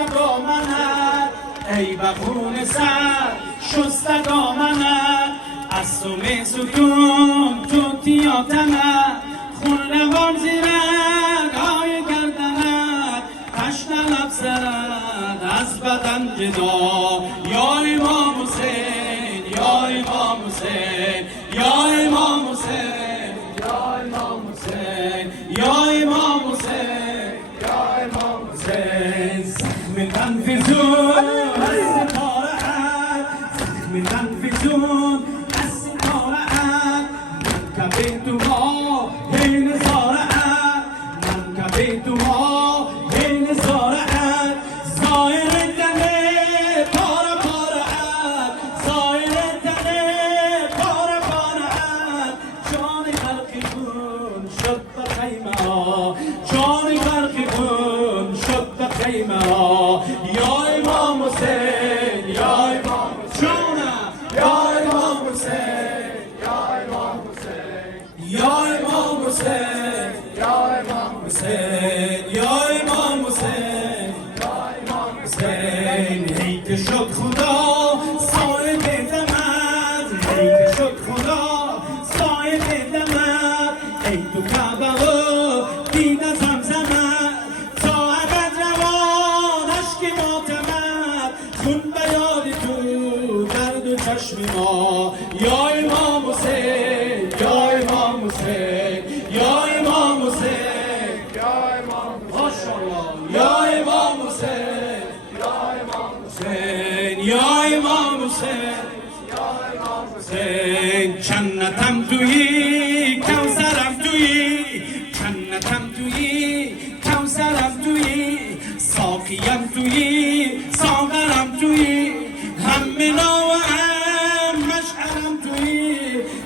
دامنت ای بخون سر شسته دامنت از تو می ستون تو تیاتنت خون روان زیرک های گردنت تشت لب سرت از بدن جدا یا امام حسین یا امام حسین یا امام حسین یا امام حسین یا امام حسین یا امام حسین زخم تنفیزون از ستاره‌ات زخم تنفیزون از ستاره‌ات من کبه تو ما هین زاره‌ات من کبه تو ما هین زاره‌ات زایر دنه پاره پاره‌ات زایر دنه پاره پاره‌ات جان خلقی کن شد به خیمه ها جان خلقی کن شد به خیمه ها یا امام حسین یا امام جانم یا امام حسین یا امام حسین یا امام حسین یا امام حسین یا امام حسین یا امام حسین ای که شد خدا صاحب دمت ای که شد خدا صاحب دمت ای تو کعبه و دید زمزمت تا ابد روان اشک ماتمت خون به یاد تو درد و چشم ما یا امام حسین یا امام حسین یا امام حسین یا امام ماشاءالله یا امام حسین یا امام حسین یا امام حسین یا امام حسین جنتم تویی کوثرم تویی جنتم تویی کوثرم تویی ساقیم تویی ساغرم تویی هم منا و هم مشعرم تویی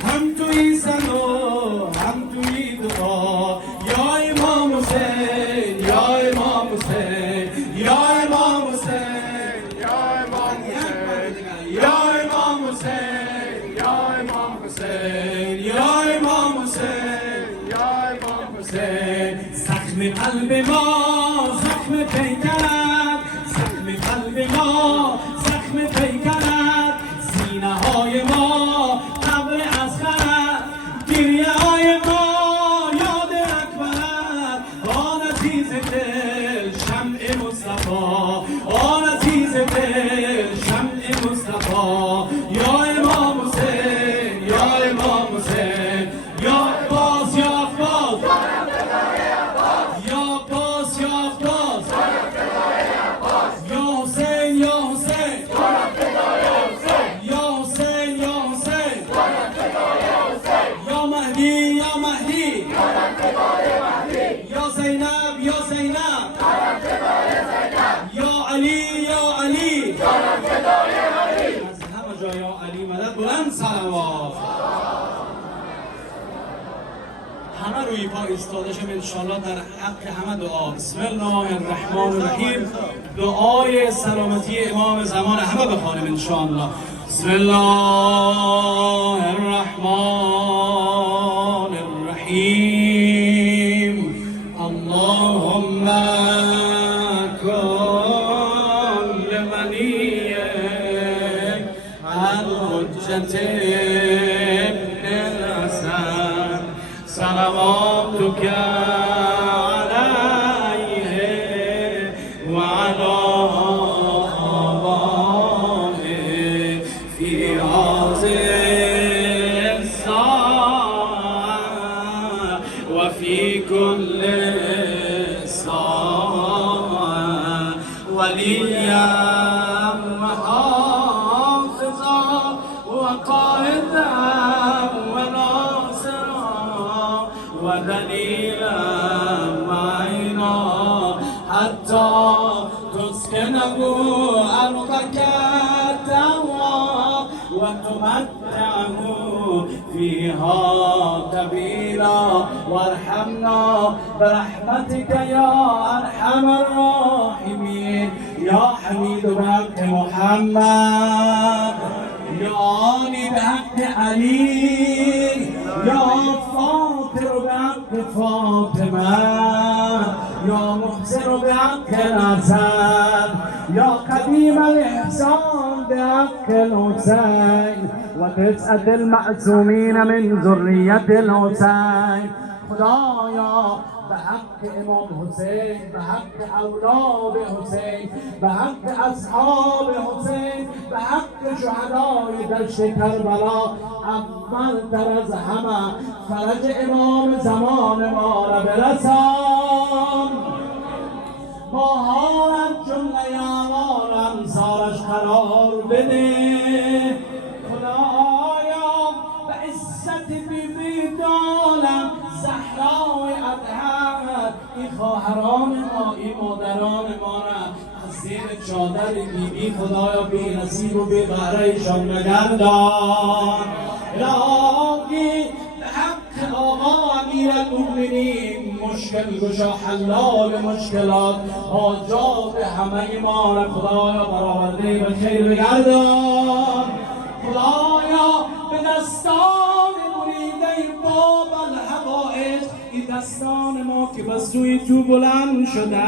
هم تویی سنا هم تویی دعا یا امام حسین یا امام حسین یا امام حسین یا امام حسین یا امام حسین یا امام حسین یا امام حسین یا امام حسین زخم قلب ما زخم پیکرت زخم قلب ما زخم پیکرت سینه های ما قبر اصغرت گریه های ما یاد اکبرت آن عزیز دل شمع مصطفی آن عزیز دل شمع مصطفی یا امام حسین یا امام حسین یا عباس یا عباس یا عباس یا عباس یا حسین یا حسین یا حسین یا حسین یا مهدی یا مهدی یا زینب یا زینب یا علی یا علی از همه جا یا علی مدد بلند صلوات همه روی پا ایستاده شیم انشاءالله در حق همه دعا بسم الله الرحمن الرحیم دعای سلامتی امام زمان همه بخوانیم انشاءالله بسم الله الرحمن الرحیم اللهم کن لمنی الحجة الحسن صلواتك عليه وعلى آبائه في هذه الساعة وفي كل ساعة وليا وحافظا وقائدا وناصرا ودليلا معينا حتى تسكنه أرضك تهوى وتمتعه فيها كبيرا وارحمنا برحمتك يا أرحم الراحمين يا حميد بحق محمد يا علي بحق علي يا فاطر بحق فاطمة یا محسن به حق نصر یا قدیم الاحسان به حق الحسین و تسعة المعصومین من ذریة الحسین. خدایا به حق امام حسین، به حق اولاد حسین، به حق اصحاب حسین، به حق شهدای دشت کربلا، اول تر از همه فرج امام زمان ما را برسان. با حالت جمله اعمال انصارش قرار بده. خدایا به عزت بیبی دالم زهرای اطهر این خواهران ما، این مادران ما را از زیر چادر بیبی خدایا بی نصیب و بی بهرهشان مگردان. الهی به حق آقا امیرالمؤمنین مشکل گشا حلال مشکلات حاجات همه ما را خدایا برآورده به خیر بگردان. خدایا به دستان بریده باب الحوائج این دستان ما که به سوی تو بلند شده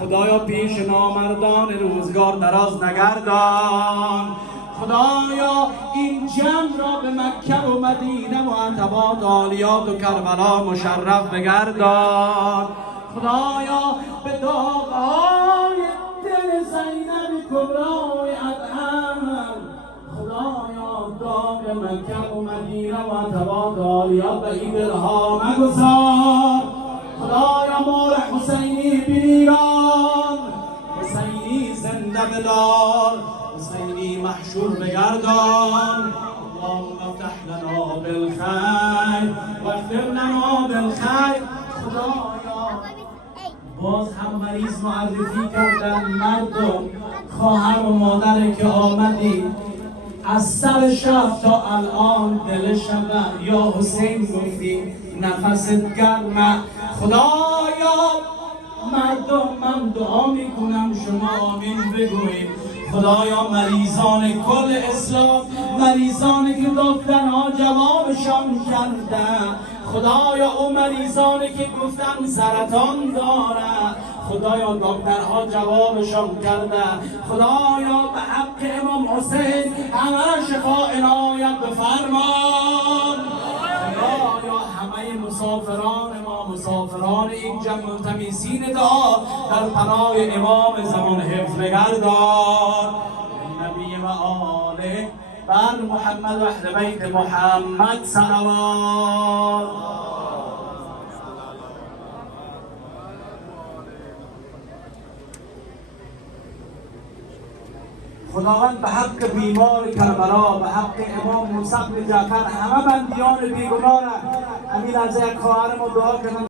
خدایا پیش نامردان روزگار دراز نگردان. خدایا این جمع را به مکه و مدینه و عنتبات عالیات و کربلا مشرف بگردان. خدایا به داغ‌های دل زینب کبرای اطهر خدایا داغ مکه و مدینه و عنتبات عالیات به این دلها مگذار. خدایا مار حسینی بیران، حسینی زنده بدار، حسینی محشور بگردان. اللهم افتح لنا بالخیر واغفر لنا بالخیر. خدایا باز هم مریض معرفی کردن مردم خواهر و مادر که آمدی از سر شب تا الان دل شب یا حسین گفتی نفست گرمه. خدایا مردم من دعا میکنم شما آمین بگویید. خدایا مریضان کل اسلام، مریضانی که دکترها جوابشان کردن، خدایا او مریضانی که گفتن سرطان داره خدایا دکترها جوابشان کرده، خدایا به حق امام حسین همه شفا عنایت بفرمان. خدایا همه مسافران ما، مسافران این جمع ملتمسین دعا در پناه امام زمان حفظ بگردان. نبی و آله بر محمد و اهل بیت محمد صلوات. خداوند به حق بیمار کربلا، به حق امام موسی بن جعفر همه بندیان بیگناه را امین از یک خواهر ما دعا کنند.